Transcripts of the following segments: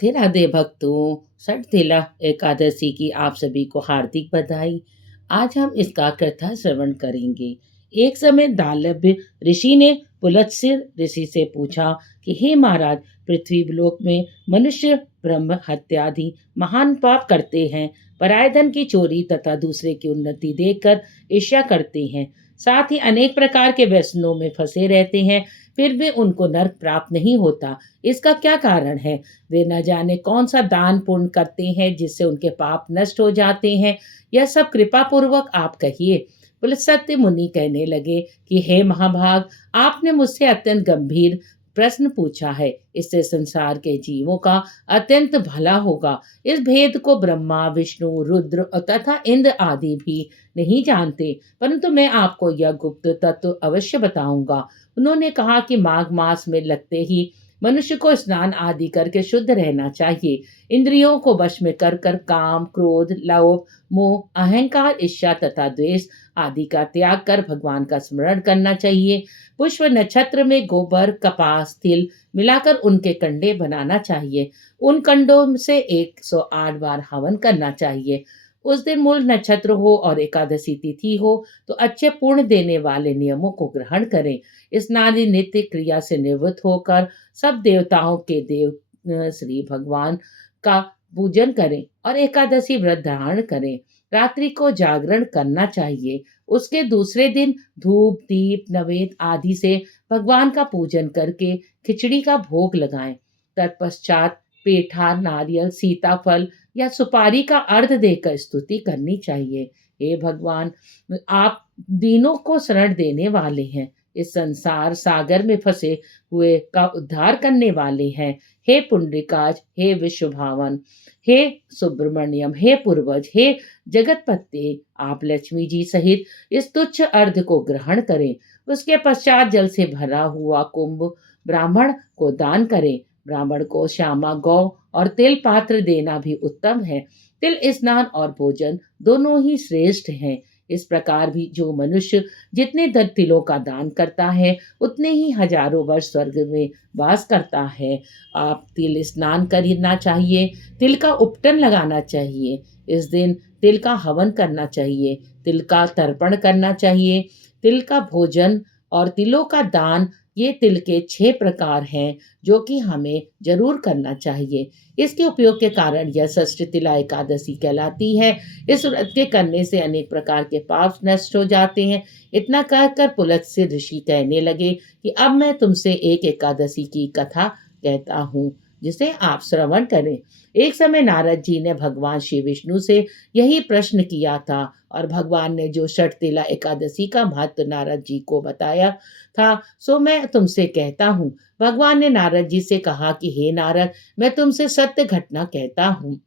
राधे राधे भक्तों, सठतिला एकादशी की आप सभी को हार्दिक बधाई। आज हम इसका कथा श्रवण करेंगे। एक समय दालभ्य ऋषि ने पुलत्सिर ऋषि से पूछा कि हे महाराज, पृथ्वी लोक में मनुष्य ब्रह्म हत्या आदि महान पाप करते हैं, पराय धन की चोरी तथा दूसरे की उन्नति देखकर ईर्ष्या करते हैं, साथ ही अनेक प्रकार के व्यसनों में फंसे रहते हैं, फिर भी उनको नरक प्राप्त नहीं होता। इसका क्या कारण है? वे न जाने कौन सा दान पुण्य करते हैं जिससे उनके पाप नष्ट हो जाते हैं। यह सब कृपा पूर्वक आप कहिए। बोले सत्य मुनि कहने लगे कि हे महाभाग, आपने मुझसे अत्यंत गंभीर प्रश्न पूछा है। इससे संसार के जीवों का अत्यंत भला होगा। इस भेद को ब्रह्मा विष्णु रुद्र तथा इंद्र आदि भी नहीं जानते, परंतु मैं आपको यह गुप्त तत्व अवश्य बताऊंगा। उन्होंने कहा कि माघ मास में लगते ही मनुष्य को स्नान आदि करके शुद्ध रहना चाहिए। इंद्रियों को वश में कर कर काम, क्रोध, लोभ, मोह, अहंकार, इच्छा तथा द्वेष आदि का त्याग कर भगवान का स्मरण करना चाहिए। पुष्प नक्षत्र में गोबर, कपास, तिल मिलाकर उनके कंडे बनाना चाहिए। उन कंडों से 108 बार हवन करना चाहिए। उस दिन मूल नक्षत्र हो और एकादशी तिथि हो तो अच्छे पूर्ण देने वाले नियमों को ग्रहण करें। स्नादि नित्य क्रिया से निवृत्त होकर सब देवताओं के देव श्री भगवान का पूजन करें और एकादशी व्रत धारण करें। रात्रि को जागरण करना चाहिए। उसके दूसरे दिन धूप दीप नवेद आदि से भगवान का पूजन करके खिचड़ी का भोग लगाएं। तत्पश्चात पेठा, नारियल, सीताफल या सुपारी का अर्घ देकर स्तुति करनी चाहिए। हे भगवान, आप दीनों को शरण देने वाले हैं, इस संसार सागर में फंसे हुए का उद्धार करने वाले हैं। हे पुंडरीकाज, हे विश्वभावन, हे सुब्रमण्यम, हे पूर्वज, हे जगतपते, आप लक्ष्मी जी सहित इस तुच्छ अर्घ को ग्रहण करें। उसके पश्चात जल से भरा हुआ कुंभ ब्राह्मण को दान करें। ब्राह्मण को श्यामा गौ और तिल पात्र देना भी उत्तम है। तिल स्नान और भोजन दोनों ही श्रेष्ठ हैं। इस प्रकार भी जो मनुष्य जितने तिलों का दान करता है उतने ही हजारों वर्ष स्वर्ग में वास करता है। आप तिल स्नान करना चाहिए। तिल का उपटन लगाना चाहिए। इस दिन तिल का हवन करना चाहिए। तिल का तर्पण करना चाहिए। तिल का भोजन और तिलों का दान, ये तिल के 6 प्रकार हैं जो कि हमें जरूर करना चाहिए। इसके उपयोग के कारण यह षष्ठी तिला एकादशी कहलाती है। इस व्रत के करने से अनेक प्रकार के पाप नष्ट हो जाते हैं। इतना कहकर पुलत्स्य ऋषि कहने लगे कि अब मैं तुमसे एक एकादशी की कथा कहता हूँ, जिसे आप श्रवण करें। एक समय नारद जी ने भगवान श्री विष्णु से यही प्रश्न किया था और भगवान ने जो षटतिला एकादशी का महत्व नारद जी को बताया था, सो मैं तुमसे कहता हूँ। भगवान ने नारद जी से कहा कि हे नारद, मैं तुमसे सत्य घटना कहता हूँ।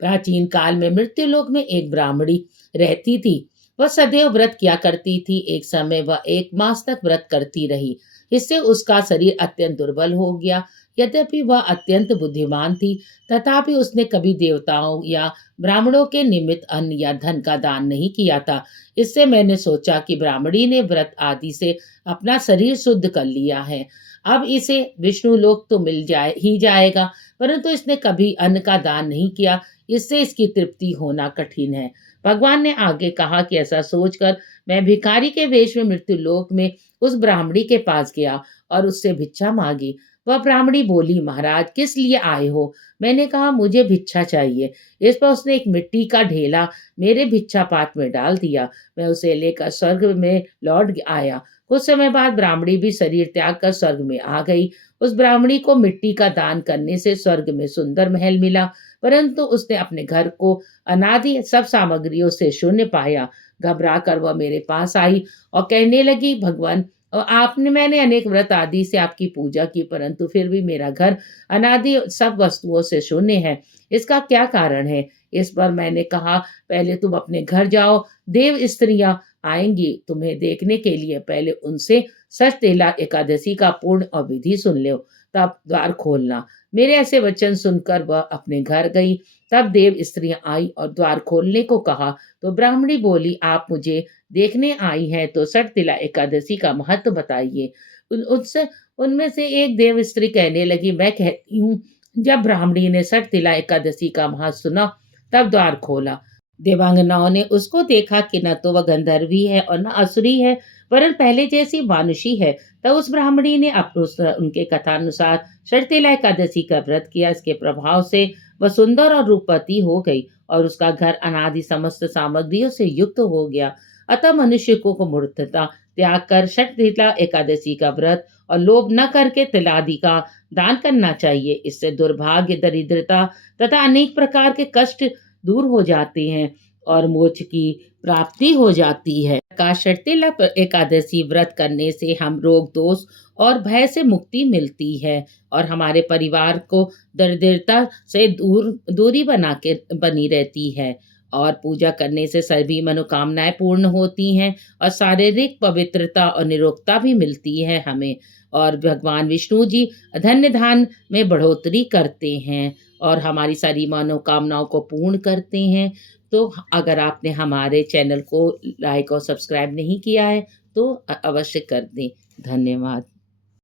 प्राचीन काल में मृत्युलोक में एक ब्राह्मणी रहती थी। वह सदैव व्रत किया करती थी। एक समय वह 1 मास तक व्रत करती रही। इससे उसका शरीर अत्यंत दुर्बल हो गया। यद्यपि वह अत्यंत बुद्धिमान थी, तथापि उसने कभी देवताओं या ब्राह्मणों के निमित्त अन्न या धन का दान नहीं किया था। इससे मैंने सोचा कि ब्राह्मणी ने व्रत आदि से अपना शरीर शुद्ध कर लिया है। अब इसे विष्णु लोक तो मिल जाए ही जाएगा, परंतु इसने कभी अन्न का दान नहीं किया, इससे इसकी तृप्ति होना कठिन है। भगवान ने आगे कहा कि ऐसा सोचकर मैं भिखारी के वेश में मृत्यु लोक में उस ब्राह्मणी के पास गया और उससे भिक्षा मांगी। वह ब्राह्मणी बोली, महाराज किस लिए आए हो? मैंने कहा, मुझे भिक्षा चाहिए। इस पर उसने एक मिट्टी का ढेला मेरे भिक्षा पात्र में डाल दिया। मैं उसे लेकर स्वर्ग में लौट आया। कुछ समय बाद ब्राह्मणी भी शरीर त्याग कर स्वर्ग में आ गई। उस ब्राह्मणी को मिट्टी का दान करने से स्वर्ग में सुंदर महल मिला, परंतु उसने अपने घर को अनादि सब सामग्रियों से शून्य पाया। घबरा कर वह मेरे पास आई और कहने लगी, भगवान, और आपने मैंने अनेक व्रत आदि से आपकी पूजा की, परंतु फिर भी मेरा घर अनादि सब वस्तुओं से शून्य है। इसका क्या कारण है? इस पर मैंने कहा, पहले तुम अपने घर जाओ। देव स्त्रियां आएंगी तुम्हें देखने के लिए। पहले उनसे सच तेला एकादशी का पूर्ण और विधि सुन लो, तब द्वार खोलना। मेरे ऐसे वचन सुनकर वह अपने घर गई। तब देव स्त्रियां आई और द्वार खोलने को कहा तो ब्राह्मणी बोली, आप मुझे देखने आई हैं तो सठ तिला एकादशी का महत्व बताइए। उनसे उनमें से एक देव स्त्री कहने लगी, मैं कहती हूँ, जब ब्राह्मणी ने सठतिला एकादशी का महत्व सुना, तब द्वार खोला। देवांगनाओं ने उसको देखा कि न तो वह गंधर्वी है और न असुरी है, वरन पहले जैसी मानुषी है। तब उस ब्राह्मणी ने उनके कथानुसार सठतिला एकादशी का व्रत किया। इसके प्रभाव से वह सुंदर और रूपवती हो गई और उसका घर अनादि समस्त सामग्रियों से युक्त हो गया। अतः मनुष्य को मूर्खता त्याग कर सठतिला एकादशी का व्रत और लोभ न करके तिलादि का दान करना चाहिए। इससे दुर्भाग्य, दरिद्रता तथा अनेक प्रकार के कष्ट दूर हो जाते हैं और मोक्ष की प्राप्ति हो जाती है। का शर्तिला एकादशी व्रत करने से हम रोग दोष और भय से मुक्ति मिलती है और हमारे परिवार को दरिद्रता से दूरी बनी रहती है। और पूजा करने से सभी मनोकामनाएं पूर्ण होती हैं और शारीरिक पवित्रता और निरोगता भी मिलती है हमें। और भगवान विष्णु जी धन्य धान में बढ़ोतरी करते हैं और हमारी सारी मनोकामनाओं को पूर्ण करते हैं। तो अगर आपने हमारे चैनल को लाइक और सब्सक्राइब नहीं किया है, तो अवश्य कर दें। धन्यवाद।